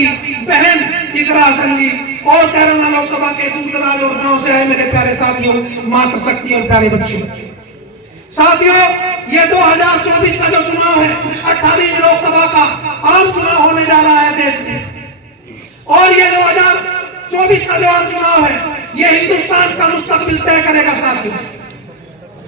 प्रत्याशी बहन इकरा हसन जी और कैराना लोकसभा के दूर दराज और गांव से आए मेरे प्यारे साथियों, मातृ शक्ति और प्यारे बच्चों। साथियों, ये 2024 का जो चुनाव है, 18वीं लोकसभा का आम चुनाव होने जा रहा है देश में। और ये 2024 का जो आम चुनाव है, ये हिंदुस्तान का मुस्तकबिल तय करेगा साथियों।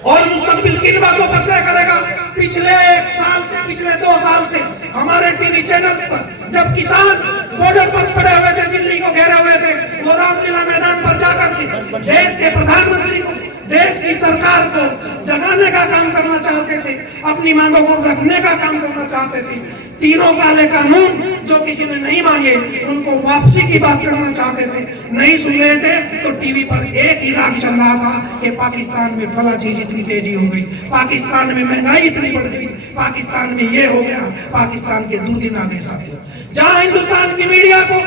और मुस्तकबिल किन बातों पर तय करेगा? पिछले 1 साल से, पिछले 2 साल से हमारे टीवी चैनल्स पर जब किसान बॉर्डर पर पड़े हुए थे, दिल्ली को घेरे हुए थे, वो रामलीला मैदान पर जाकर के देश के प्रधानमंत्री को, देश की सरकार को जगाने का काम करना चाहते थे, अपनी मांगों को रखने का काम करना चाहते थे। तीनों काले कानून जो किसी ने नहीं मांगे, उनको वापसी की बात करना चाहते थे, नहीं सुन रहे थे। तो टीवी पर एक ही राग चल रहा था कि पाकिस्तान में फला चीज इतनी तेजी हो गई, पाकिस्तान में महंगाई इतनी बढ़ गई, पाकिस्तान में ये हो गया, पाकिस्तान के दुर्दिन आ गए साथियों। जहां हिंदुस्तान की मीडिया को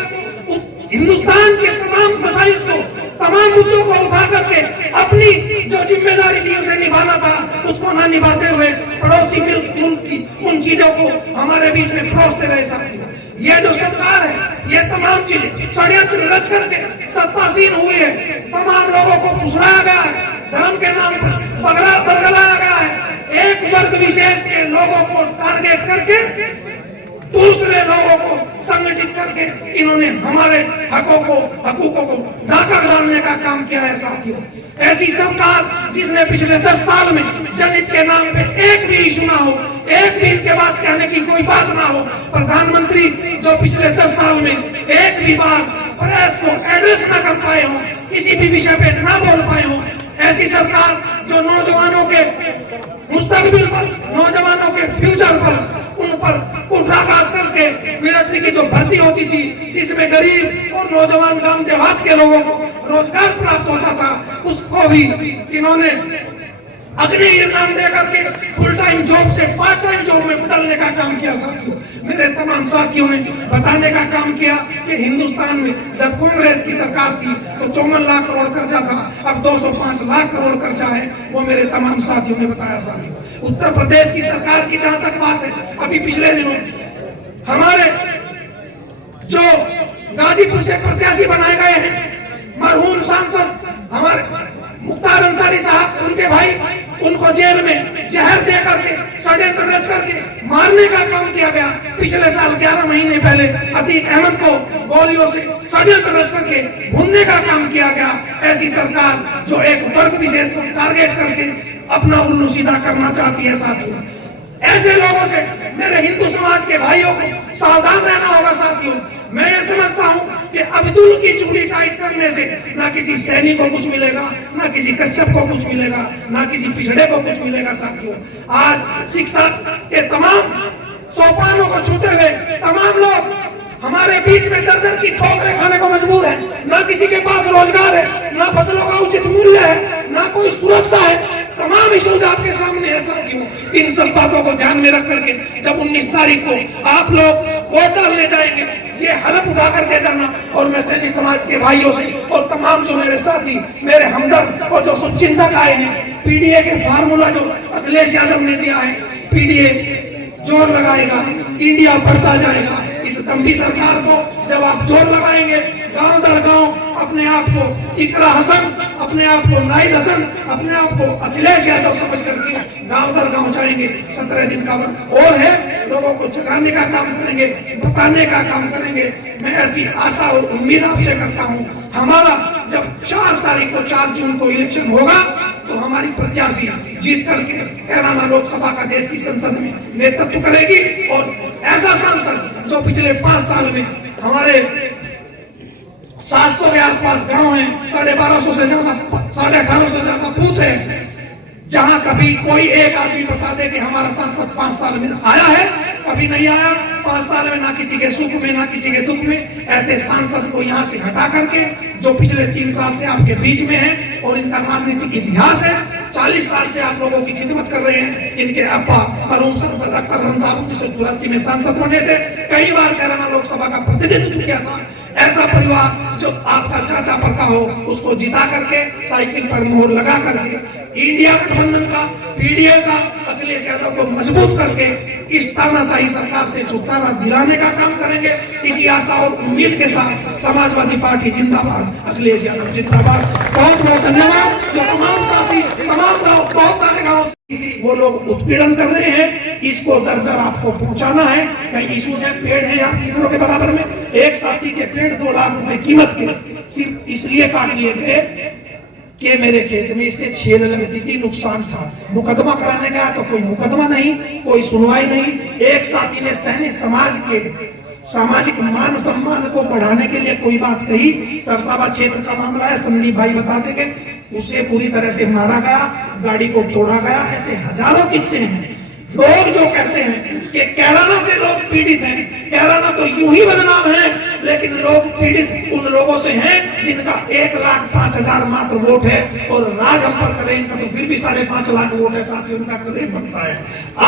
हिंदुस्तान के तमाम मसाइल को, तमाम मुद्दों को उठा करके अपनी जो जिम्मेदारी थी उसे निभाना था, उसको ना निभाते हुए पड़ोसी मुल्क की उन चीजों को हमारे बीच में परोसते रहे साथियों। ये जो सरकार है, ये तमाम चीजें षड्यंत्र रच करके सत्तासीन हुई है, तमाम लोगों को फुसलाया गया है, धर्म के नाम पर बरगलाया गया है, एक वर्ग विशेष के लोगों को टारगेट करके दूसरे लोगों को संगठित करके इन्होंने हमारे हकूकों को नाका डालने का काम किया है साथियों। ऐसी सरकार जिसने पिछले 10 साल में जनहित के नाम पे एक भी इशू ना हो, एक भी इनके बात कहने की कोई बात ना हो, प्रधानमंत्री जो पिछले 10 साल में एक भी बार प्रेस को एड्रेस ना कर पाए हो, किसी भी विषय पे ना बोल पाए हो, ऐसी सरकार जो नौजवानों के मुस्तकबिल पर, नौजवानों के फ्यूचर पर, उन पर कुठाघात करके मिलिट्री की जो भर्ती होती थी, जिसमें गरीब और नौजवान गांव देहात के लोगों को रोजगार प्राप्त होता था, उसको भी इन्होंने अग्निवीर नाम दे करके फुल टाइम जॉब से पार्ट टाइम जॉब में बदलने का काम किया साथियों। मेरे तमाम साथियों ने बताने का काम किया कि हिंदुस्तान में जब कांग्रेस की सरकार थी तो 54 लाख करोड़ कर्जा था, अब 205 लाख करोड़ कर्जा है, वो मेरे तमाम साथियों ने बताया साथियों। उत्तर प्रदेश की सरकार की जहां तक बात है, अभी पिछले दिनों हमारे जो गाजीपुर से प्रत्याशी बनाए गए हैं, मरहूम सांसद हमारे मुख्तार अंसारी साहब, उनके भाई, उनको जेल में जहर दे करके, षड्यंत्र रच करके मारने का काम किया गया। पिछले साल 11 महीने पहले अतीक अहमद को गोलियों से षड्यंत्र रच करके भूनने का काम किया गया। ऐसी सरकार जो एक वर्ग विशेष को टारगेट करके अपना उल्लू सीधा करना चाहती है साथियों। ऐसे लोगों से मेरे हिंदू समाज के भाइयों को सावधान रहना होगा साथियों। मैं ये समझता हूं कि अब्दुल की चूड़ी टाइट करने से ना किसी सैनी को कुछ मिलेगा, ना किसी कश्यप को कुछ मिलेगा, ना किसी पिछड़े को कुछ मिलेगा साथियों। आज शिक्षा के तमाम सोपानों को छूते हुए तमाम लोग हमारे बीच में दर दर की ठोकरें खाने को मजबूर है। ना किसी के पास रोजगार है, ना फसलों का उचित मूल्य है, ना कोई सुरक्षा है। तमाम इश्यूज आपके सामने है साथियों। इन सब बातों को ध्यान में रख करके जब 19 तारीख को आप लोग वोट डालने जाएंगे, ये हलफ उठा करके जाना। और मैं सैनी समाज के भाइयों से और तमाम जो मेरे साथी, मेरे हमदर्द और जो शुभचिंतक आए हैं, पीडीए के फार्मूला जो अखिलेश यादव ने दिया है, पीडीए जोर लगाएगा, इंडिया बढ़ता जाएगा। इस दम्भी सरकार को जब आप जोर लगाएंगे, गांव दर गांव अपने आप को इकरा हसन, अपने आप को नाहिद हसन, अपने आप को अखिलेश यादव समझ करके गांव दर गांव जाएंगे। 17 दिन का वक्त और है, लोगों को जगाने का काम करेंगे, बताने का काम करेंगे। मैं ऐसी आशा और उम्मीद आपसे करता हूं। हमारा जब 4 तारीख को 4 जून को इलेक्शन होगा तो हमारी प्रत्याशी जीत करके कैराना लोकसभा का देश की संसद में नेतृत्व करेगी। और ऐसा सांसद जो पिछले 5 साल में हमारे 700 के आसपास गांव हैं, 1250 से ज्यादा, 1850 से ज्यादा बूथ है, जहां कभी कोई एक आदमी बता दे कि हमारा सांसद 5 साल में आया है, कभी नहीं आया। 5 साल में ना किसी के सुख में, ना किसी के दुख में। ऐसे सांसद को यहाँ से हटा करके, जो पिछले 3 साल से आपके बीच में है और इनका राजनीतिक इतिहास है, 40 साल से आप लोगों की खिदमत कर रहे हैं। इनके अब्बा मरहूम सांसद अख्तर हसन साहब 1984 में सांसद बने थे, कई बार कैराना लोकसभा का प्रतिनिधित्व किया था। ऐसा परिवार जो आपका चाचा पड़ता हो, उसको जिता करके साइकिल पर मोहर लगा करके इंडिया गठबंधन का, पीडीए का, अखिलेश यादव को मजबूत करके इस तानाशाही सरकार से छुटकारा दिलाने का काम करेंगे। इसी आशा और उम्मीद के साथ समाजवादी पार्टी जिंदाबाद, अखिलेश यादव जिंदाबाद। बहुत बहुत धन्यवाद। जो तमाम साथी तमाम गाँव, बहुत सारे गाँव वो लोग उत्पीड़न कर रहे हैं, इसको दर दर आपको पहुंचाना है। कहीं इशू से पेड़ है आपकी घरों के बराबर में, एक साथी के पेड़ 2 लाख रुपए कीमत के सिर्फ इसलिए काट लिए गए कि मेरे खेत में इससे छेल लगती थी, नुकसान था। मुकदमा कराने गया तो कोई मुकदमा नहीं, कोई सुनवाई नहीं। एक साथी ने सैनिक समाज के सामाजिक मान सम्मान को बढ़ाने के लिए कोई बात कही। सरसावा क्षेत्र का मामला है, संदीप भाई बताते गए, उसे पूरी तरह से मारा गया, गाड़ी को तोड़ा गया। ऐसे हजारों किस्से हैं। लोग जो कहते हैं कि कैराना से लोग पीड़ित हैं, कैराना तो यूं ही बदनाम है, लेकिन लोग पीड़ित उन लोगों से हैं जिनका 1,05,000 मात्र वोट है और राज हम पर करें इनका तो फिर भी 5.5 लाख वोट है। साथ ही उनका क्लेम बनता है।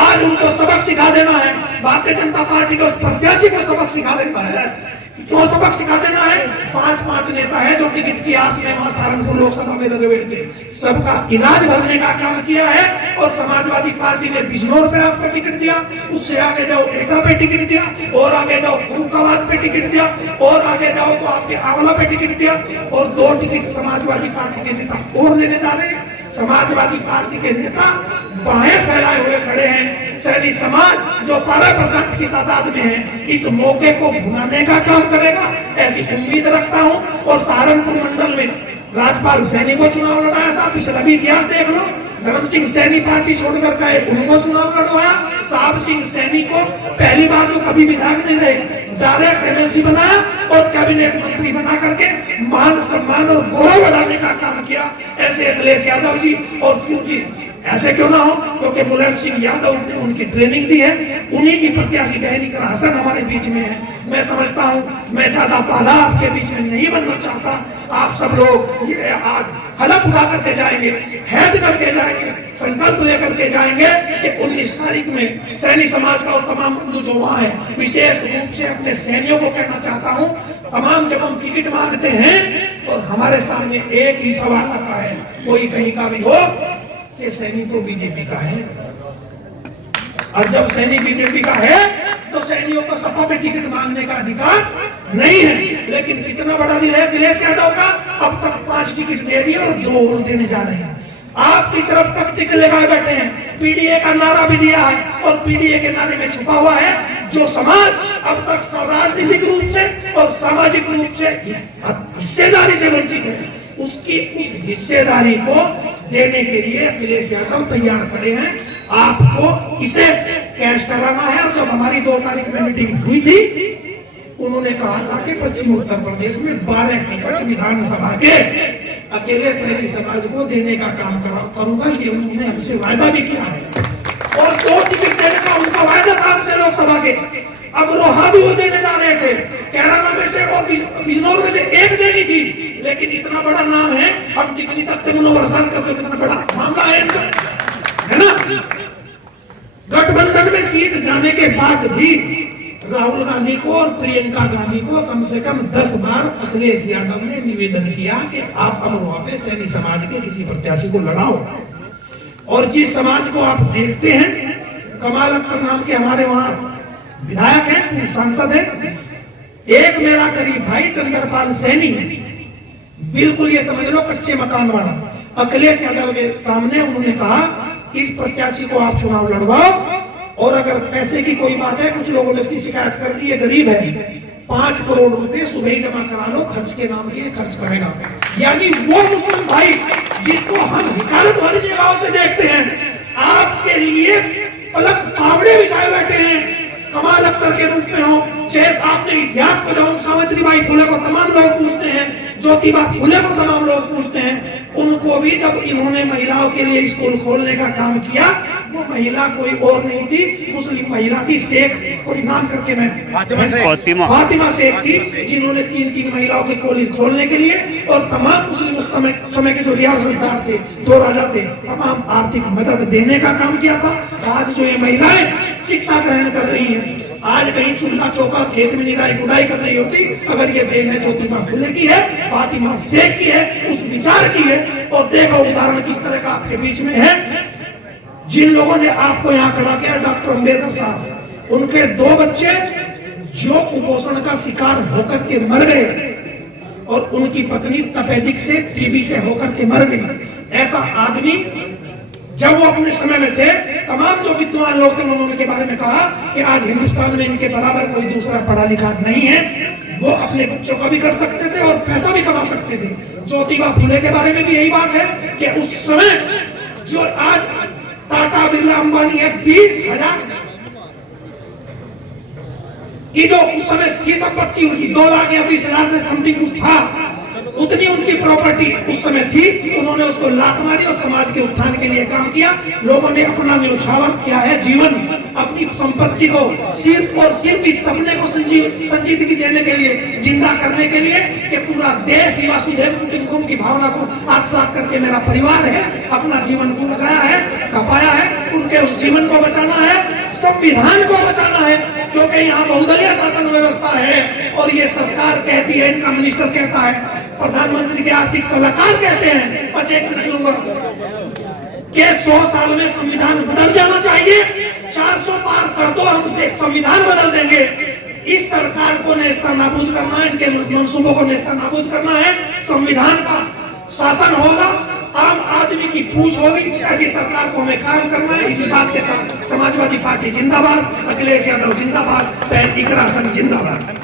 आज उनको सबक सिखा देना है, भारतीय जनता पार्टी को प्रत्याशी को सबक सिखा देना है। क्यों सबक सिखा देना है? 5 नेता है जो टिकट की आस में वहां सहारनपुर लोकसभा में लगे हुए थे, सबका इलाज भरने का काम किया है। और समाजवादी पार्टी ने बिजनौर पे आपको टिकट दिया, उससे आगे जाओ एटा पे टिकट दिया, और आगे जाओ फरुखाबाद पे टिकट दिया, और आगे जाओ तो आपके आंवला पे टिकट दिया, और 2 टिकट समाजवादी पार्टी के नेता और देने जा रहे हैं। समाजवादी पार्टी के नेता बाहें फैलाए हुए खड़े हैं। सैनिक समाज जो 12% की तादाद में है, इस मौके को भुनाने का काम करेगा, ऐसी उम्मीद रखता हूं। और सहारनपुर मंडल में राजपाल सैनी को चुनाव लड़ाया था, पिछला भी इतिहास देख लो। धर्म सिंह सैनी पार्टी छोड़कर गए, उनको चुनाव लड़वाया। साहब सिंह सैनी को पहली बार तो कभी विधायक नहीं रहे, डायरेक्ट एमएलसी बनाया और कैबिनेट मंत्री बना करके मान सम्मान और गौरव बढ़ाने का काम किया। ऐसे अखिलेश यादव जी, और क्योंकि ऐसे क्यों ना हो, क्योंकि मुलायम सिंह यादव ने उनकी ट्रेनिंग दी है, उन्हीं की प्रत्याशी बहनी का हसन हमारे बीच में है। मैं समझता हूं मैं ज्यादा बाधा आपके बीच में नहीं बनना चाहता। आप सब लोग ये आज हलफ उठा करके जाएंगे, हैद करके जाएंगे, संकल्प लेकर के जाएंगे कि 19 तारीख में सैनिक समाज का और तमाम बंधु जो वहां है, विशेष रूप से अपने सैनियों को कहना चाहता हूं, तमाम जब हम टिकट मांगते हैं और हमारे सामने एक ही सवाल आता है, कोई कहीं का भी हो, ये सैनिक तो बीजेपी का है। और जब सैनिक बीजेपी का है तो सैनिकों को सपा पे टिकट मांगने का अधिकार नहीं है। लेकिन कितना बड़ा दिल है अखिलेश यादव का, अब तक 5 टिकट दे दिए और 2 और देने जा रहे हैं। आपकी तरफ तक टिकट लगाए बैठे हैं, पीडीए का नारा भी दिया है, और पीडीए के नारे में छुपा हुआ है जो समाज अब तक राजनीतिक रूप से और सामाजिक रूप से हिस्सेदारी से वंचित है, उसकी उस हिस्सेदारी को देने के लिए अखिलेश यादव तैयार खड़े हैं। आपको इसे कैश कराना है। और जब हमारी 2 तारीख में मीटिंग हुई थी, उन्होंने कहा था कि पश्चिम उत्तर प्रदेश में 12 टिकट विधानसभा के अकेले सैनिक समाज को देने का काम करूंगा, ये उन्होंने हमसे वायदा भी किया है। और 2 टिकट देने का उनका वायदा था हमसे लोकसभा के। अब रोहा भी वो देने जा रहे थे, कैराना में से और बिजनौर में से 1 देनी थी, लेकिन इतना बड़ा नाम है, हम टिक नहीं सकते। मनोवरसान करते कितना बड़ा मामला है इनका, है ना। गठबंधन में सीट जाने के बाद भी राहुल गांधी को और प्रियंका गांधी को कम से कम 10 बार अखिलेश यादव ने निवेदन किया कि आप अमरोहा पे सैनिक समाज के किसी प्रत्याशी को लड़ाओ। और जिस समाज को आप देखते हैं, कमाल अख्तर नाम के हमारे वहां विधायक हैं, पूर्व सांसद हैं, एक मेरा करीब भाई चंद्रपाल सैनी, बिल्कुल ये समझ लो कच्चे मकान वाला, अखिलेश यादव के सामने उन्होंने कहा इस प्रत्याशी को आप चुनाव लड़वाओ, और अगर पैसे की कोई बात है, कुछ लोगों ने इसकी शिकायत कर दी, ये गरीब है, 5 करोड़ रुपए सुबह ही जमा करा लो, खर्च के नाम के खर्च करेगा। यानी वो मुस्लिम भाई जिसको हम हिकारत वाली जगहों से देखते हैं, आपके लिए अलग पावड़े बिछाए बैठे हैं, कमाल अख्तर के रूप में हो। जैसे आपने इतिहास को जाओ, सावित्रीबाई फुले को तमाम लोग पूछते हैं, ज्योतिबा फुले को तमाम लोग पूछते हैं, उनको भी जब इन्होंने महिलाओं के लिए स्कूल खोलने का काम किया, वो महिला कोई और नहीं थी, मुस्लिम महिला थी, शेख कोई नाम करके मैं फातिमा शेख थी, जिन्होंने 3 महिलाओं के कॉलेज खोलने के लिए और तमाम मुस्लिम उस समय के जो रियासतदार थे, जो राजा थे, तमाम आर्थिक मदद देने का काम किया था। आज जो ये महिलाएं शिक्षा ग्रहण कर रही है, आज कहीं चूल्हा चौका खेत में निराई गुड़ाई कर रही होती, अगर ये देन है ज्योतिबा फुले की है, फातिमा शेख की है, उस विचार की है। और देखो उदाहरण किस तरह का आपके बीच में है। जिन लोगों ने आपको यहां खड़ा किया, डॉक्टर अंबेडकर साहब, उनके 2 बच्चे जो कुपोषण का शिकार होकर के मर गए और उनकी पत्नी तपेदिक से, टीबी से होकर के मर गई। ऐसा आदमी जब वो अपने समय में थे, तमाम जो विद्वान लोग थे उन्होंने उनके बारे में कहा कि आज हिंदुस्तान में इनके बराबर कोई दूसरा पढ़ा लिखा नहीं है। वो अपने बच्चों का भी कर सकते थे और पैसा भी कमा सकते थे। ज्योतिबा फुले के बारे में भी यही बात है कि उस समय जो आज टाटा, बिरला, अंबानी है, 20,000 की जो उस समय थी संपत्ति उनकी 2,20,000 में समथिंग कुछ था, उतनी उनकी प्रॉपर्टी उस समय थी। उन्होंने उसको लात मारी और समाज के उत्थान के लिए काम किया। लोगों ने अपना न्यौछावर किया है जीवन, अपनी संपत्ति को सिर्फ और सिर्फ इस सपने को संजीदगी देने के लिए, जिंदा करने के लिए कि पूरा देश ही वसुधैव कुटुंबकम की भावना को आत्मसात करके मेरा परिवार है, अपना जीवन को लगाया है, खपाया है। उनके उस जीवन को बचाना है, संविधान को बचाना है, क्योंकि यहाँ बहुदलीय शासन व्यवस्था है और ये सरकार कहती है, इनका मिनिस्टर कहता है, प्रधानमंत्री के आर्थिक सलाहकार कहते हैं, बस 1 मिनट लूंगा, कि 100 साल में संविधान बदल जाना चाहिए। 400 पार कर दो, हम संविधान बदल देंगे। इस सरकार को नेस्ता नाबूद करना है, इनके मंसूबों को नेस्ता नाबूद करना है। संविधान का शासन होगा, आम आदमी की पूछ होगी, ऐसी सरकार को हमें काम करना है। इसी बात के साथ समाजवादी पार्टी जिंदाबाद, अखिलेश यादव जिंदाबाद, बहन इकरा संघ जिंदाबाद।